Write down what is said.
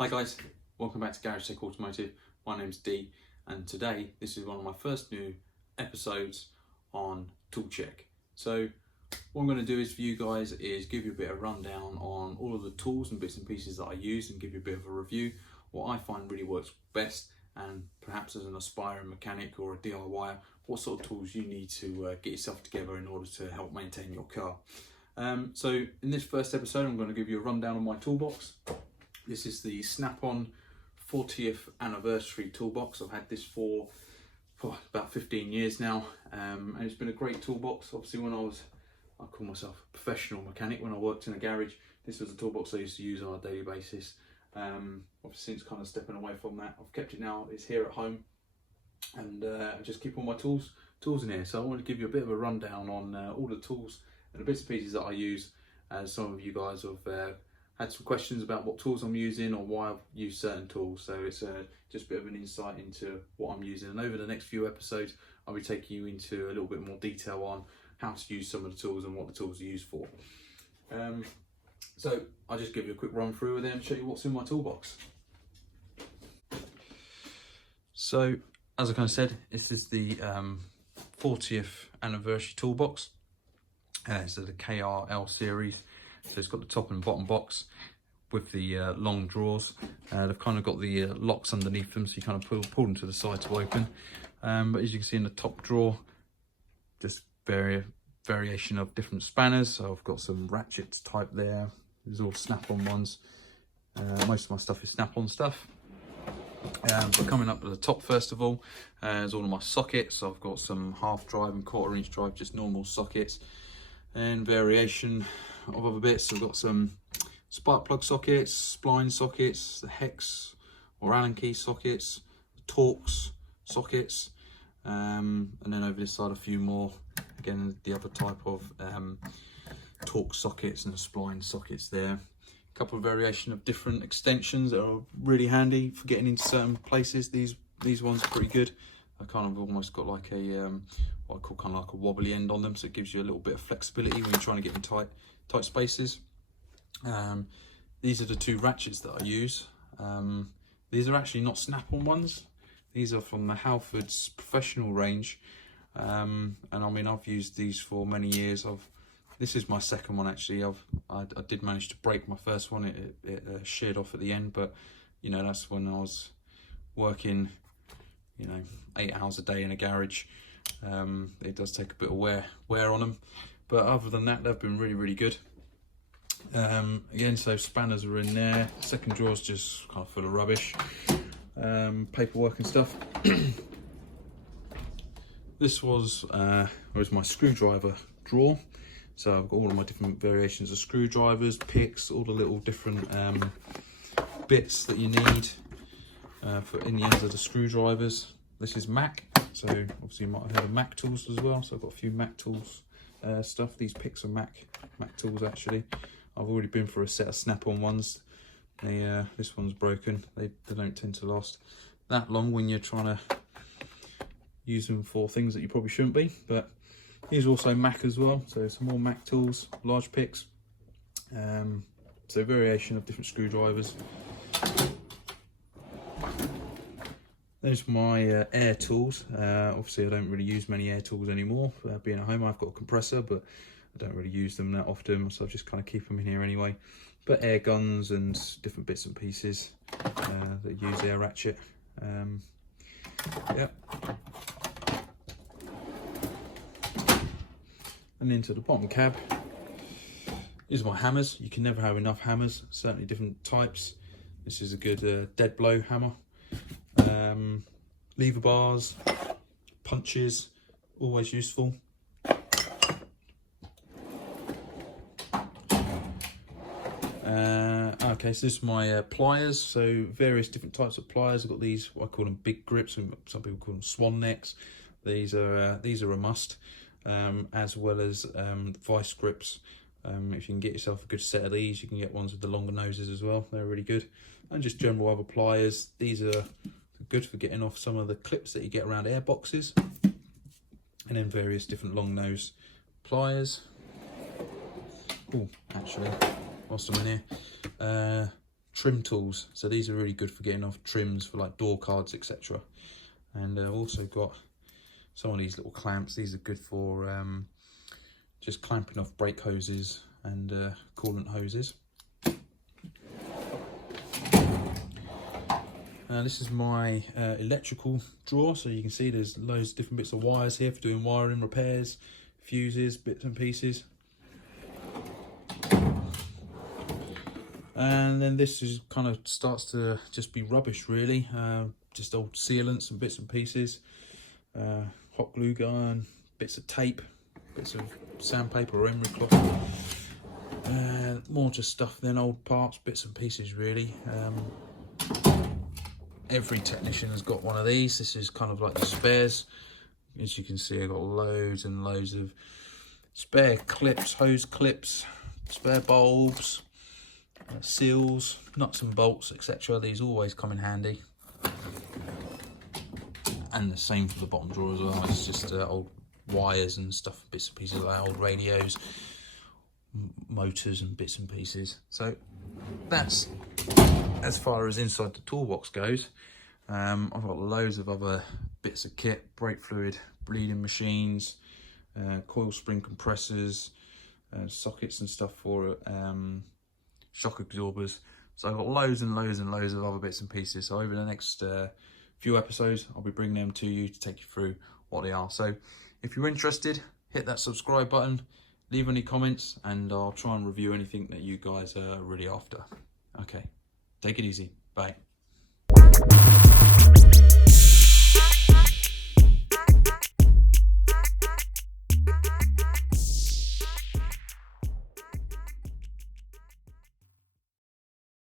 Hi guys, welcome back to GarageTech Automotive. My name's Dee, and today this is one of my first new episodes on tool check. So what I'm going to do is for you guys is give you a bit of rundown on all of the tools and bits and pieces that I use and give you a bit of a review, what I find really works best, and perhaps as an aspiring mechanic or a DIYer, what sort of tools you need to get yourself together in order to help maintain your car. So in this first episode I'm going to give you a rundown on my toolbox. This is the Snap-on 40th anniversary toolbox. I've had this for about 15 years now, and it's been a great toolbox. Obviously when I call myself a professional mechanic, when I worked in a garage, this was a toolbox I used to use on a daily basis. Obviously since kind of stepping away from that, I've kept it now, it's here at home, and I just keep all my tools in here. So I want to give you a bit of a rundown on all the tools and the bits and pieces that I use, as some of you guys have had some questions about what tools I'm using or why I've used certain tools. So it's just a bit of an insight into what I'm using, and over the next few episodes I'll be taking you into a little bit more detail on how to use some of the tools and what the tools are used for. So I'll just give you a quick run through with them and show you what's in my toolbox. So as I kind of said, this is the 40th anniversary toolbox. So the KRL series. So it's got the top and bottom box with the long drawers. They've kind of got the locks underneath them, so you kind of pull them to the side to open. But as you can see in the top drawer, just variation of different spanners. So I've got some Ratchets type there. These are all Snap-on ones. Most of my stuff is Snap-on stuff. But coming up to the top first of all, is all of my sockets. So I've got some half drive and 1/4 inch drive, just normal sockets, and variation of other bits. I've got some spark plug sockets, spline sockets, the hex or Allen key sockets, Torx sockets, and then over this side a few more, again the other type of Torx sockets and spline sockets there. A couple of variation of different extensions that are really handy for getting into certain places. These ones are pretty good. I kind of almost got like a what I call kind of like a wobbly end on them, so it gives you a little bit of flexibility when you're trying to get in tight spaces. These are the two ratchets that I use. These are actually not Snap-on ones. These are from the Halfords professional range, and I mean I've used these for many years. This is my second one actually. I did manage to break my first one. It sheared off at the end, but you know, that's when I was working, you know, 8 hours a day in a garage. It does take a bit of wear on them, but other than that they've been really good. Again, so spanners are in there. Second drawer's just kind of full of rubbish, paperwork and stuff. This was my screwdriver drawer. So I've got all of my different variations of screwdrivers, picks, all the little different bits that you need for in the ends of the screwdrivers. This is Mac, so obviously you might have heard of Mac tools as well. So I've got a few Mac tools stuff. These picks are Mac tools actually. I've already been for a set of Snap-on ones. This one's broken. They don't tend to last that long when you're trying to use them for things that you probably shouldn't be. But these are also Mac as well. So some more Mac tools, large picks. So variation of different screwdrivers. There's my air tools. Obviously I don't really use many air tools anymore. Being at home, I've got a compressor, but I don't really use them that often, so I just kind of keep them in here anyway. But air guns and different bits and pieces that use air ratchet. Yep. And into the bottom cab is my hammers. You can never have enough hammers, certainly different types. This is a good dead blow hammer. Lever bars, punches, always useful. Okay, so this is my pliers. So various different types of pliers. I've got these, I call them big grips, and some people call them swan necks. These are a must, as well as vice grips. If you can get yourself a good set of these, you can get ones with the longer noses as well. They're really good. And just general other pliers. These are good for getting off some of the clips that you get around air boxes. And then various different long nose pliers. Oh, actually, whilst I'm in here, trim tools. So these are really good for getting off trims for like door cards, etc. And I've also got some of these little clamps. These are good for just clamping off brake hoses and coolant hoses. This is my electrical drawer, so you can see there's loads of different bits of wires here for doing wiring repairs, fuses, bits and pieces. And then this is kind of starts to just be rubbish really, just old sealants and bits and pieces, hot glue gun, bits of tape, bits of sandpaper or emery cloth, more just stuff than old parts, bits and pieces really. Every technician has got one of these. This is kind of like the spares. As you can see, I've got loads and loads of spare clips, hose clips, spare bulbs, seals, nuts and bolts, etc. These always come in handy. And the same for the bottom drawer as well. It's just old wires and stuff, bits and pieces like old radios, motors and bits and pieces. So that's as far as inside the toolbox goes. I've got loads of other bits of kit, brake fluid, bleeding machines, coil spring compressors, sockets and stuff for shock absorbers. So I've got loads and loads and loads of other bits and pieces. So over the next few episodes, I'll be bringing them to you to take you through what they are. So if you're interested, hit that subscribe button, leave any comments, and I'll try and review anything that you guys are really after. Okay, take it easy. Bye.